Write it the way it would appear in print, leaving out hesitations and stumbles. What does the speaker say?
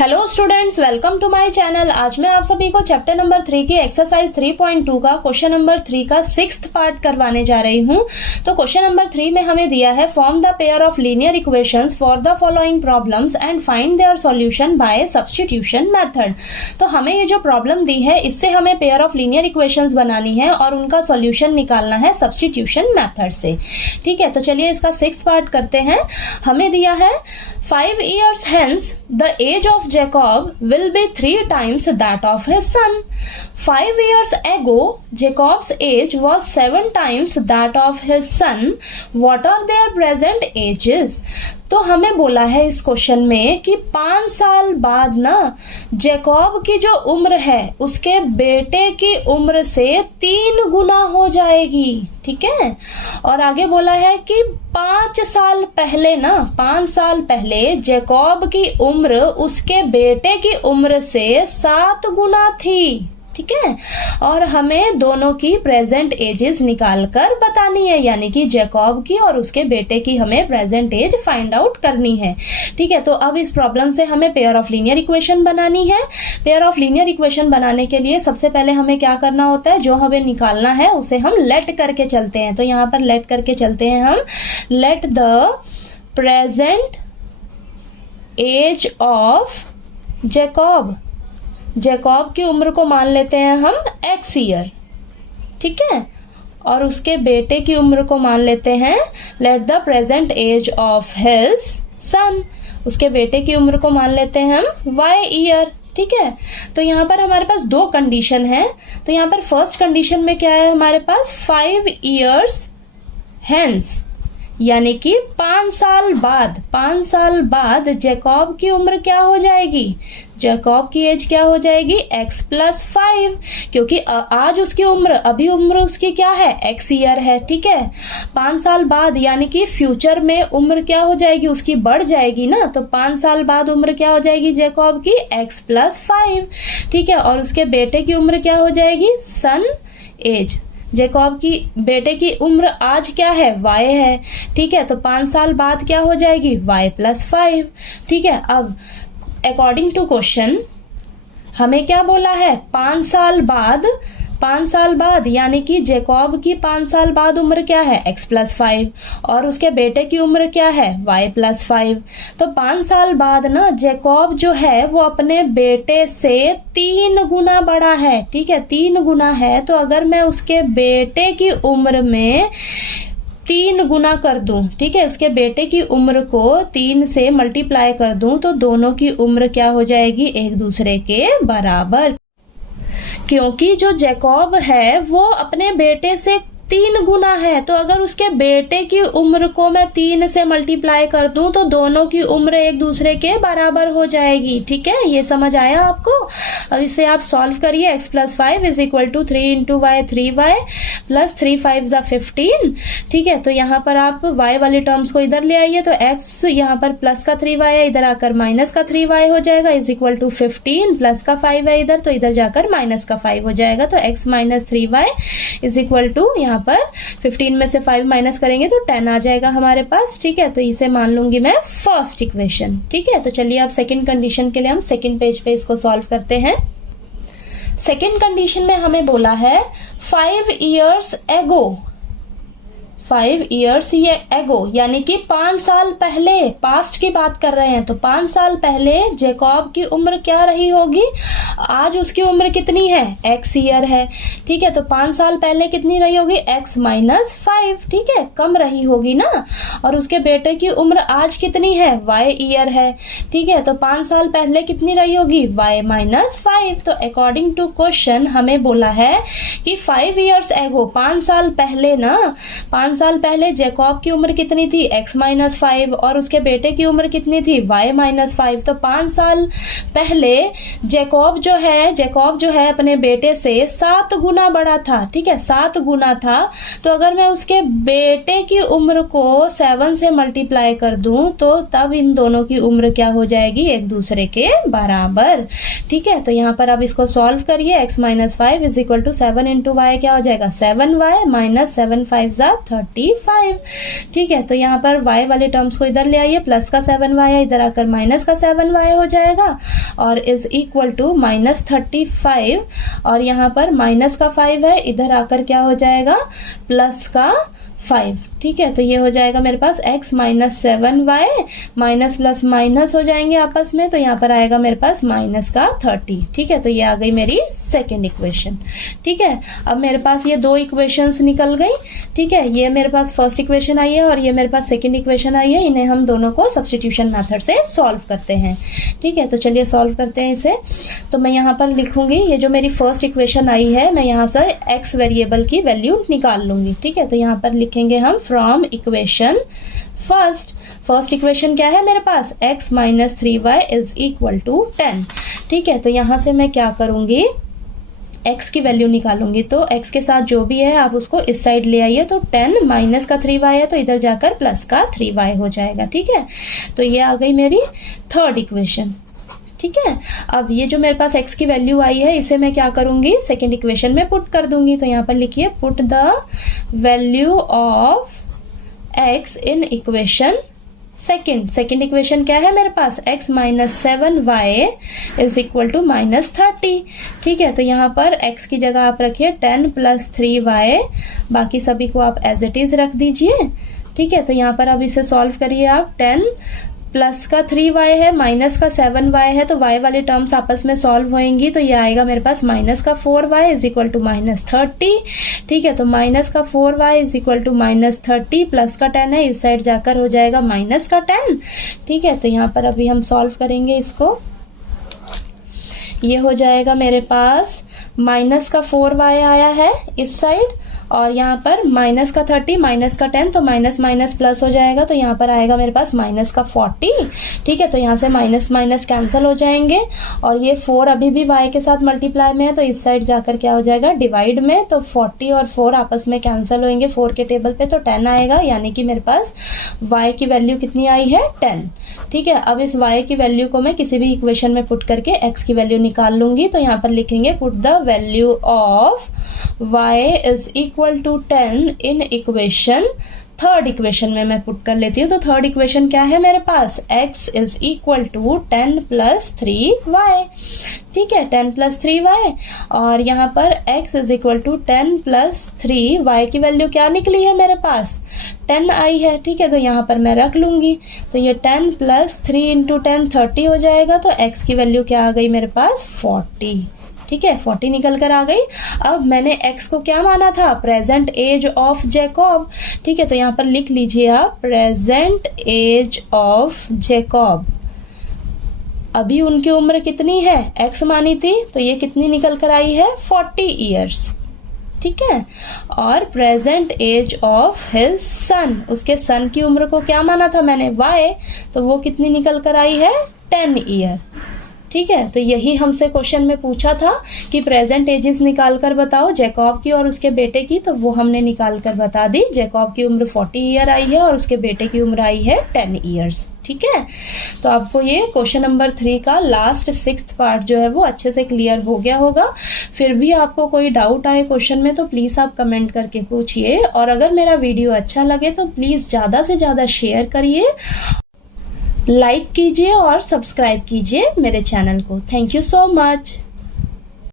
Hello students, welcome to my channel. आज मैं आप सभी को चैप्टर नंबर 3 की एक्सरसाइज 3.2 का क्वेश्चन नंबर 3 का 6th पार्ट करवाने जा रही हूँ। तो क्वेश्चन नंबर 3 में हमें दिया है form the pair of linear equations for the following problems and find their solution bye substitution method. तो हमें ये जो प्रॉब्लम दी है इससे हमें पेयर ऑफ लीनियर इक्वेशंस बनानी है और उनका सॉल्यूशन निकालना है सब्स्टिट्यूशन मेथड से। ठीक है, तो चलिए इसका 6th पार्ट करते हैं। हमें दिया है 5 years hence the age of Jacob will be 3 times that of his son. 5 years ago Jacob's age was 7 times that of his son. What are their present ages? तो हमें बोला है इस क्वेश्चन में कि 5 साल बाद ना जैकॉब की जो उम्र है उसके बेटे की उम्र से 3 गुना हो जाएगी। ठीक है, और आगे बोला है कि 5 साल पहले जैकॉब की उम्र उसके बेटे की उम्र से 7 गुना थी। ठीक है, और हमें दोनों की प्रेजेंट एजेस निकालकर बतानी है, यानी कि जैकॉब की और उसके बेटे की हमें प्रेजेंट एज फाइंड आउट करनी है। ठीक है, तो अब इस प्रॉब्लम से हमें पेयर ऑफ लीनियर इक्वेशन बनानी है। पेयर ऑफ लीनियर इक्वेशन बनाने के लिए सबसे पहले हमें क्या करना होता है, जो हमें निकालना है उसे हम लेट करके चलते हैं। तो यहाँ पर लेट करके चलते हैं हम। Let the present age of Jacob की उम्र को मान लेते हैं हम x ईयर। ठीक है, और उसके बेटे की उम्र को मान लेते हैं let the present age of his son. उसके बेटे की उम्र को मान लेते हैं हम y ईयर। ठीक है, तो यहाँ पर हमारे पास 2 कंडीशन है। तो यहाँ पर फर्स्ट कंडीशन में क्या है हमारे पास 5 years hence, यानी कि 5 साल बाद जैकॉब की उम्र क्या हो जाएगी, जैकॉब की एज क्या हो जाएगी x + 5, क्योंकि आज उसकी अभी उम्र उसकी क्या है x ईयर है। ठीक है, 5 साल बाद यानी कि फ्यूचर में उम्र क्या हो जाएगी उसकी बढ़ जाएगी ना, तो 5 साल बाद उम्र क्या हो जाएगी जैकॉब की x + 5। ठीक है, और उसके बेटे की उम्र क्या हो जाएगी सन एज। जैकॉब की बेटे की उम्र आज क्या है y है। ठीक है, तो 5 साल बाद क्या हो जाएगी y + 5। ठीक है, अब अकॉर्डिंग टू क्वेश्चन हमें क्या बोला है 5 साल बाद यानी कि जैकॉब की 5 साल बाद उम्र क्या है x + 5 और उसके बेटे की उम्र क्या है y + 5। तो 5 साल बाद ना जैकॉब जो है वो अपने बेटे से 3 गुना बड़ा है। ठीक है, 3 गुना है, तो अगर मैं उसके बेटे की उम्र में 3 गुना कर दूं, ठीक है, उसके बेटे की उम्र को 3 से मल्टीप्लाई कर दूं, तो दोनों की उम्र क्या हो जाएगी एक दूसरे के बराबर, क्योंकि जो जैकॉब है वो अपने बेटे से 3 गुना है। तो अगर उसके बेटे की उम्र को मैं 3 से मल्टीप्लाई कर दूं तो दोनों की उम्र एक दूसरे के बराबर हो जाएगी। ठीक है, ये समझ आया आपको। अब इसे आप सॉल्व करिए। x + 5 = 3 × y 3y + 3 5 = 15। ठीक है, तो यहाँ पर आप y वाली टर्म्स को इधर ले आइए, तो x यहाँ पर प्लस का 3y है, इधर आकर माइनस का 3y हो जाएगा = 15, प्लस का 5 है इधर, तो इधर जाकर माइनस का 5 हो जाएगा। तो x - 3y = यहाँ पर 15 में से 5 माइनस करेंगे तो 10 आ जाएगा हमारे पास। ठीक है, तो इसे मान लूंगी मैं फर्स्ट इक्वेशन। ठीक है, तो चलिए अब सेकंड कंडीशन के लिए हम सेकंड पेज पे इसको सॉल्व करते हैं। सेकंड कंडीशन में हमें बोला है 5 years ago यानी कि 5 साल पहले, पास्ट की बात कर रहे हैं, तो 5 साल पहले जैकॉब की उम्र क्या रही होगी, आज उसकी उम्र कितनी है x ईयर है। ठीक है, तो 5 साल पहले कितनी रही होगी x - 5। ठीक है, कम रही होगी ना, और उसके बेटे की उम्र आज कितनी है y ईयर है। ठीक है, तो 5 साल पहले कितनी रही होगी y - 5। तो अकॉर्डिंग टू क्वेश्चन हमें बोला है कि 5 years ago 5 साल पहले ना, 5 साल पहले जैकॉब की उम्र कितनी थी x - 5 और उसके बेटे की उम्र कितनी थी y - 5। तो 5 साल पहले जैकॉब जो है, जैकब जो है अपने बेटे से 7 गुना बड़ा था, ठीक है, 7 गुना था। तो अगर मैं उसके बेटे की उम्र को 7 से मल्टीप्लाई कर दूं तो तब इन दोनों की उम्र क्या हो जाएगी, एक दूसरे के बराबर, ठीक है। तो यहाँ पर अब इसको सॉल्व करिए, x minus 5 is equal to 7 into y क्या हो जाएगा, 7y माइनस 7 5 जा 35, ठीक है। तो यहाँ पर y वाले टर्म्स को इधर ले आइए, प्लस का 7y है, इधर आकर माइनस का 7y हो जाएगा, और इज इक्वल टू माइनस 35, और यहाँ पर माइनस का 5 है, इधर आकर क्या हो जाएगा, प्लस का 5, ठीक है। तो ये हो जाएगा मेरे पास x minus 7y, minus plus minus हो जाएंगे आपस में, तो यहाँ पर आएगा मेरे पास माइनस का 30, ठीक है। तो ये आ गई मेरी सेकेंड इक्वेशन, ठीक है। अब मेरे पास ये दो इक्वेशंस निकल गई, ठीक है। ये मेरे पास फर्स्ट इक्वेशन आई है और ये मेरे पास सेकेंड इक्वेशन आई है। इन्हें हम दोनों को सब्स्टिट्यूशन मेथड से सॉल्व करते हैं, ठीक है। तो चलिए सॉल्व करते हैं इसे। तो मैं यहाँ पर लिखूंगी, ये जो मेरी फर्स्ट इक्वेशन आई है, मैं यहाँ से x वेरिएबल की वैल्यू निकाल लूंगी, ठीक है। तो यहाँ पर लिखेंगे हम फ्रॉम इक्वेशन फर्स्ट इक्वेशन क्या है मेरे पास, x minus 3y is equal to 10, ठीक है। तो यहाँ से मैं क्या करूंगी, x की वैल्यू निकालूंगी। तो x के साथ जो भी है आप उसको इस साइड ले आइए, तो 10 माइनस का 3y है, तो इधर जाकर प्लस का 3y हो जाएगा, ठीक है। तो ये आ गई मेरी थर्ड इक्वेशन, ठीक है। अब ये जो मेरे पास x की वैल्यू आई है, इसे मैं क्या करूंगी, सेकेंड इक्वेशन में पुट कर दूंगी। तो यहाँ पर लिखिए, put the value of x in equation second equation क्या है मेरे पास, x minus 7y is equal to minus 30, ठीक है। तो यहाँ पर x की जगह आप रखिए 10 प्लस 3y, बाकी सभी को आप एज इट इज रख दीजिए, ठीक है। तो यहाँ पर अब इसे सॉल्व करिए आप, 10 प्लस का 3y है, माइनस का 7y है, तो y वाले टर्म्स आपस में सॉल्व होंगी, तो ये आएगा मेरे पास माइनस का 4y is equal to minus 30, ठीक है। तो माइनस का 4y is equal to minus 30, plus का 10 है, इस साइड जाकर हो जाएगा माइनस का 10, ठीक है। तो यहाँ पर अभी हम सॉल्व करेंगे इसको। ये हो जाएगा मेरे पास माइनस का 4y आया है इस साइड, और यहाँ पर माइनस का 30 माइनस का 10, तो माइनस माइनस प्लस हो जाएगा, तो यहाँ पर आएगा मेरे पास माइनस का 40, ठीक है। तो यहाँ से माइनस माइनस कैंसिल हो जाएंगे, और ये 4 अभी भी y के साथ मल्टीप्लाई में है, तो इस साइड जाकर क्या हो जाएगा, डिवाइड में, तो 40 और 4 आपस में कैंसिल होंगे 4 के टेबल पे, तो 10 आएगा, यानी कि मेरे पास y की वैल्यू कितनी आई है, 10, ठीक है। अब इस y की वैल्यू को मैं किसी भी इक्वेशन में पुट करके x की वैल्यू निकाल लूंगी। तो यहाँ पर लिखेंगे, put the value of y is equal to 10 in equation, third equation में मैं पुट कर लेती हूँ। तो थर्ड इक्वेशन क्या है मेरे पास, x is equal to 10 plus 3y, ठीक है, 10 प्लस 3y, और यहाँ पर x is equal to 10 plus 3y की वैल्यू क्या निकली है मेरे पास, 10 आई है, ठीक है। तो यहाँ पर मैं रख लूंगी, तो ये 10 प्लस 3 इंटू 10 30 हो जाएगा, तो x की वैल्यू क्या आ गई मेरे पास, 40, ठीक है, 40 निकल कर आ गई। अब मैंने x को क्या माना था, प्रेजेंट एज ऑफ जैकब, ठीक है। तो यहाँ पर लिख लीजिए आप, प्रेजेंट एज ऑफ जैकब, अभी उनकी उम्र कितनी है, x मानी थी, तो ये कितनी निकल कर आई है, 40 ईयर्स, ठीक है। और present age of his son, उसके सन की उम्र को क्या माना था मैंने, y, तो वो कितनी निकल कर आई है, 10 ईयर, ठीक है। तो यही हमसे क्वेश्चन में पूछा था कि प्रेजेंट एजेस निकाल कर बताओ जैकब की और उसके बेटे की, तो वो हमने निकाल कर बता दी। जैकब की उम्र 40 ईयर आई है और उसके बेटे की उम्र आई है 10 ईयर्स, ठीक है। तो आपको ये क्वेश्चन नंबर 3 का लास्ट 6th पार्ट जो है वो अच्छे से क्लियर हो गया होगा। फिर भी आपको कोई डाउट आए क्वेश्चन में तो प्लीज आप कमेंट करके पूछिए, और अगर मेरा वीडियो अच्छा लगे तो प्लीज ज्यादा से ज्यादा शेयर करिए, लाइक कीजिए और सब्सक्राइब कीजिए मेरे चैनल को। Thank you so much.